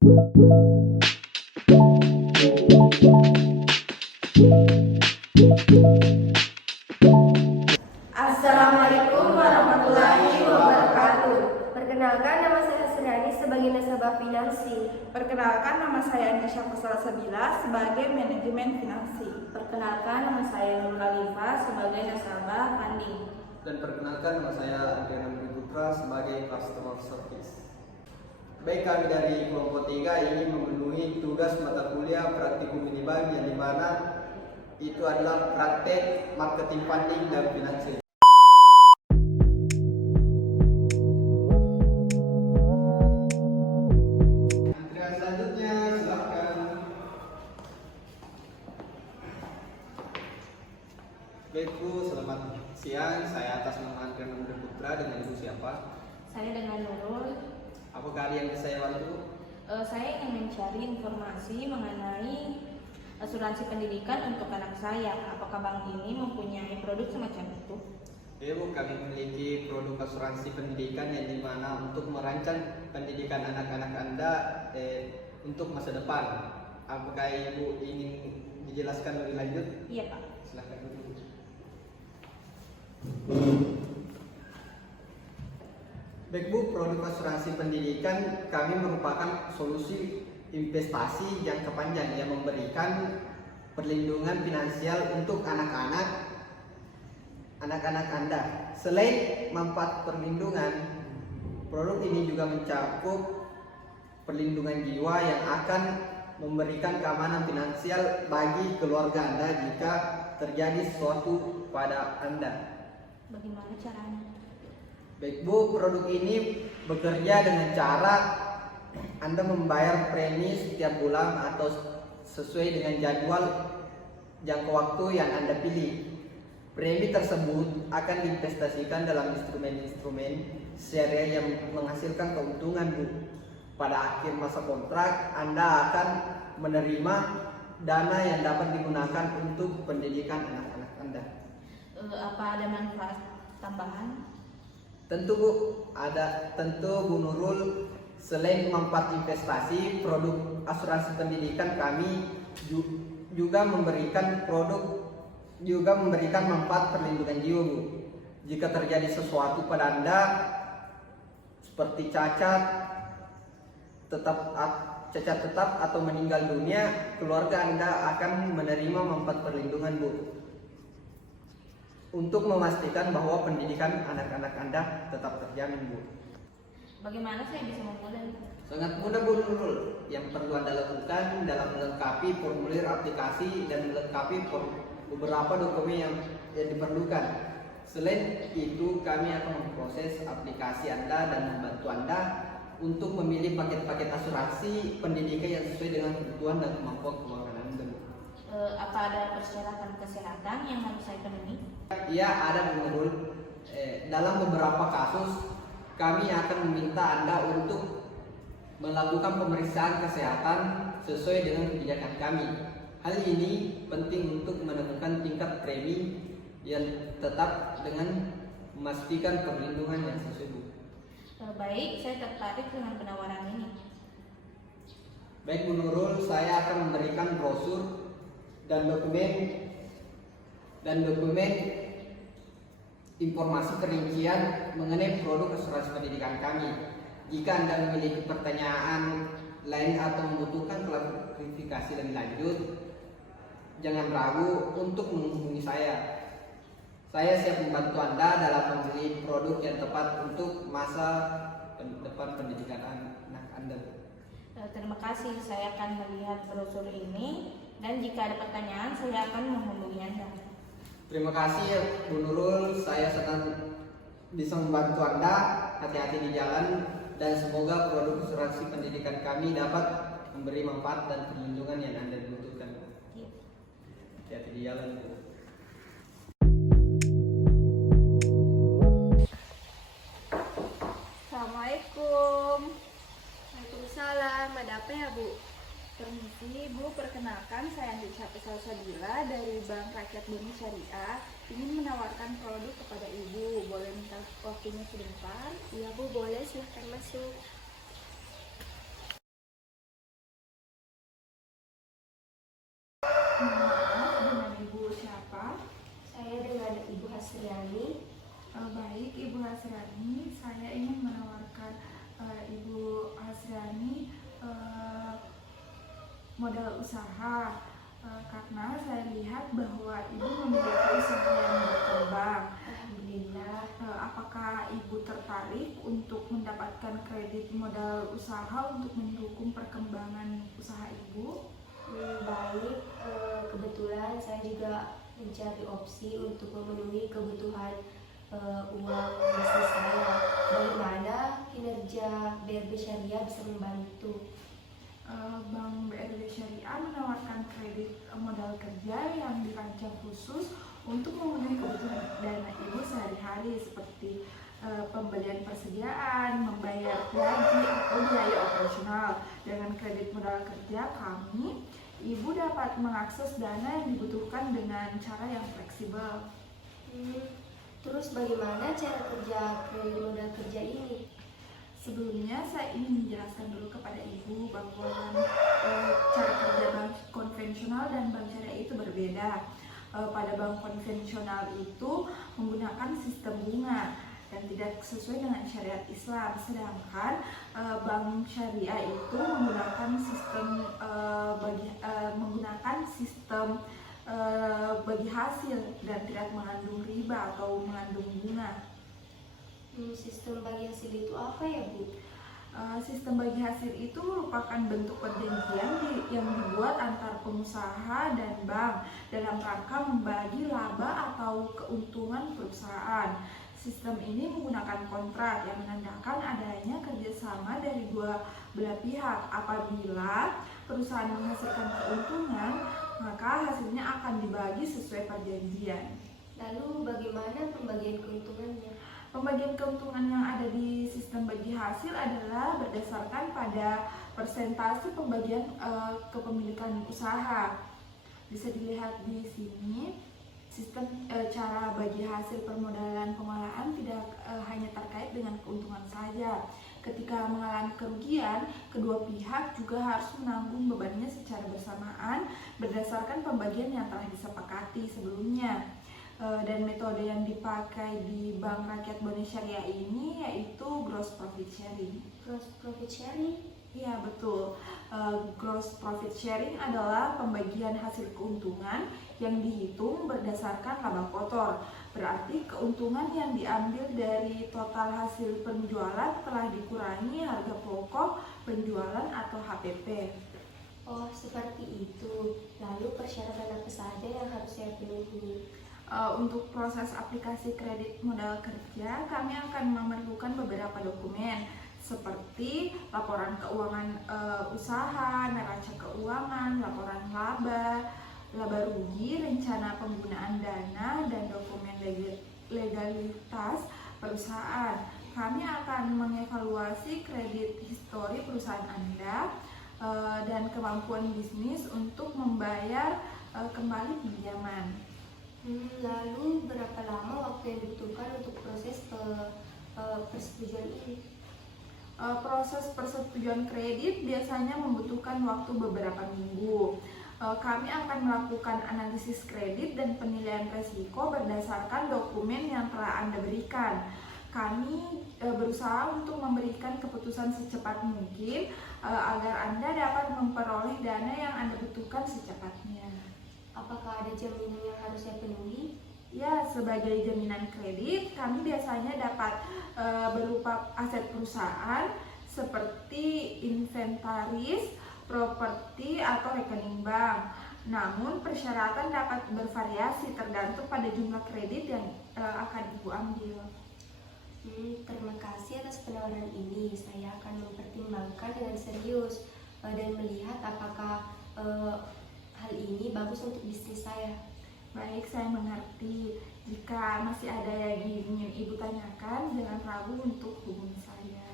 Assalamualaikum warahmatullahi wabarakatuh. Perkenalkan, nama saya Hasrani sebagai nasabah Finansi. Perkenalkan, nama saya Anisha Salsabila sebagai manajemen finansi. Perkenalkan, nama saya Nurul Alifah sebagai nasabah funding. Dan perkenalkan, nama saya Adriana Putra sebagai customer service. Baik, kami dari kelompok 3 ingin memenuhi tugas mata kuliah praktikum minimal yang dimana itu adalah praktek marketing funding dan finansial. Antrian selanjutnya silakan. Baik Bu, selamat siang. Saya atas nama Adriana Putra, dengan Ibu siapa? Saya dengan Nurul. Apakah kalian bisa saya bantu? Saya ingin mencari informasi mengenai asuransi pendidikan untuk anak saya. Apakah bank ini mempunyai produk semacam itu? Ya Bu, kami memiliki produk asuransi pendidikan yang dimana untuk merancang pendidikan anak-anak Anda untuk masa depan. Apakah Ibu ingin dijelaskan lebih lanjut? Iya Pak. Silahkan dulu. Baik Bu, produk asuransi pendidikan kami merupakan solusi investasi jangka panjang yang memberikan perlindungan finansial untuk anak-anak Anda. Selain manfaat perlindungan, produk ini juga mencakup perlindungan jiwa yang akan memberikan keamanan finansial bagi keluarga Anda jika terjadi sesuatu pada Anda. Bagaimana caranya? Baik Bu, produk ini bekerja dengan cara Anda membayar premi setiap bulan atau sesuai dengan jadwal jangka waktu yang Anda pilih. Premi tersebut akan diinvestasikan dalam instrumen-instrumen syariah yang menghasilkan keuntungan Bu. Pada akhir masa kontrak, Anda akan menerima dana yang dapat digunakan untuk pendidikan anak-anak Anda. Apa ada manfaat tambahan? Tentu Bu, Bu Nurul, selain manfaat investasi, produk asuransi pendidikan kami juga memberikan manfaat perlindungan jiwa Bu. Jika terjadi sesuatu pada Anda seperti cacat tetap atau meninggal dunia, keluarga Anda akan menerima manfaat perlindungan Bu, untuk memastikan bahwa pendidikan anak-anak Anda tetap terjamin Bu. Bagaimana saya bisa memulai? Sangat mudah Bu Nurul. Yang perlu Anda lakukan dalam melengkapi formulir aplikasi dan melengkapi beberapa dokumen yang diperlukan. Selain itu, kami akan memproses aplikasi Anda dan membantu Anda untuk memilih paket-paket asuransi pendidikan yang sesuai dengan kebutuhan dan kemampuan keuangan Anda. Apa ada persyaratan kesehatan yang harus saya penuhi? Iya, ada Bu Nurul. Dalam beberapa kasus kami akan meminta Anda untuk melakukan pemeriksaan kesehatan sesuai dengan kebijakan kami. Hal ini penting untuk menemukan tingkat premi yang tetap dengan memastikan perlindungan yang sesuai Bu. Baik, saya tertarik dengan penawaran ini. Baik Bu Nurul, saya akan memberikan brosur dan dokumen informasi perincian mengenai produk asuransi pendidikan kami. Jika Anda memiliki pertanyaan lain atau membutuhkan klarifikasi lebih lanjut, jangan ragu untuk menghubungi saya. Saya siap membantu Anda dalam memilih produk yang tepat untuk masa depan pendidikan anak Anda. Terima kasih, saya akan melihat brosur ini dan jika ada pertanyaan saya akan menghubungi Anda. Terima kasih Bu Nurul, saya senang bisa membantu Anda. Hati-hati di jalan dan semoga produk asuransi pendidikan kami dapat memberi manfaat dan perlindungan yang Anda butuhkan. Hati-hati di jalan Bu. Assalamualaikum. Waalaikumsalam, ada apa ya Bu? Permisi Bu, perkenalkan saya Anisha Salsabila dari Bank Rakyat Bumi Syariah. Ingin menawarkan produk kepada Ibu. Boleh minta waktunya sebentar? Iya Bu, boleh, silahkan masuk. siapa? Saya dengan Ibu Hasriani. Baik, Ibu Hasriani, saya ingin menawarkan Ibu Hasriani modal usaha karena saya lihat bahwa Ibu memiliki usaha yang berkembang. Alhamdulillah. Apakah Ibu tertarik untuk mendapatkan kredit modal usaha untuk mendukung perkembangan usaha Ibu? Baik, kebetulan saya juga mencari opsi untuk memenuhi kebutuhan uang bisnis saya. Bagaimana kinerja BRB Syariah bisa membantu? Bank BRB Syariah menawarkan kredit modal kerja yang dirancang khusus untuk memenuhi kebutuhan dana Ibu sehari-hari seperti pembelian persediaan, membayar gaji atau biaya operasional. Dengan kredit modal kerja kami, Ibu dapat mengakses dana yang dibutuhkan dengan cara yang fleksibel. Terus bagaimana cara kerja kredit modal kerja ini? Sebelumnya saya ingin menjelaskan dulu kepada Ibu bahwa cara kerja bank konvensional dan bank syariah itu berbeda. Pada bank konvensional itu menggunakan sistem bunga dan tidak sesuai dengan syariat Islam, sedangkan bank syariah itu menggunakan sistem bagi hasil dan tidak mengandung riba atau mengandung bunga. Sistem bagi hasil itu apa ya, Bu? Sistem bagi hasil itu merupakan bentuk perjanjian yang dibuat antar pengusaha dan bank dalam rangka membagi laba atau keuntungan perusahaan. Sistem ini menggunakan kontrak yang menandakan adanya kerjasama dari dua belah pihak. Apabila perusahaan menghasilkan keuntungan, maka hasilnya akan dibagi sesuai perjanjian. Lalu bagaimana pembagian keuntungannya? Pembagian keuntungan yang ada di sistem bagi hasil adalah berdasarkan pada persentase pembagian kepemilikan usaha. Bisa dilihat di sini, sistem cara bagi hasil permodalan pengolahan tidak hanya terkait dengan keuntungan saja. Ketika mengalami kerugian, kedua pihak juga harus menanggung bebannya secara bersamaan berdasarkan pembagian yang telah disepakati sebelumnya. Dan metode yang dipakai di Bank Rakyat Bone Syariah ini yaitu gross profit sharing. Gross profit sharing? Iya, betul. Gross profit sharing adalah pembagian hasil keuntungan yang dihitung berdasarkan laba kotor. Berarti keuntungan yang diambil dari total hasil penjualan telah dikurangi harga pokok penjualan atau HPP. Oh, seperti itu. Lalu persyaratan apa saja yang harus saya penuhi? Untuk proses aplikasi kredit modal kerja, kami akan memerlukan beberapa dokumen seperti laporan keuangan usaha, neraca keuangan, laporan laba rugi, rencana penggunaan dana, dan dokumen legalitas perusahaan. Kami akan mengevaluasi kredit histori perusahaan Anda dan kemampuan bisnis untuk membayar kembali pinjaman. Lalu berapa lama waktu yang dibutuhkan untuk proses persetujuan ini? Proses persetujuan kredit biasanya membutuhkan waktu beberapa minggu. Kami akan melakukan analisis kredit dan penilaian risiko berdasarkan dokumen yang telah Anda berikan. Kami berusaha untuk memberikan keputusan secepat mungkin agar Anda dapat memperoleh dana yang Anda butuhkan secepatnya. Apakah ada jaminan yang harus saya penuhi? Ya, sebagai jaminan kredit, kami biasanya dapat berupa aset perusahaan seperti inventaris, properti, atau rekening bank. Namun, persyaratan dapat bervariasi tergantung pada jumlah kredit yang akan Ibu ambil. Terima kasih atas penawaran ini. Saya akan mempertimbangkan dengan serius dan melihat apakah hal ini bagus untuk bisnis saya. Baik, saya mengerti. Jika masih ada yang ingin Ibu tanyakan, jangan ragu untuk hubungi saya.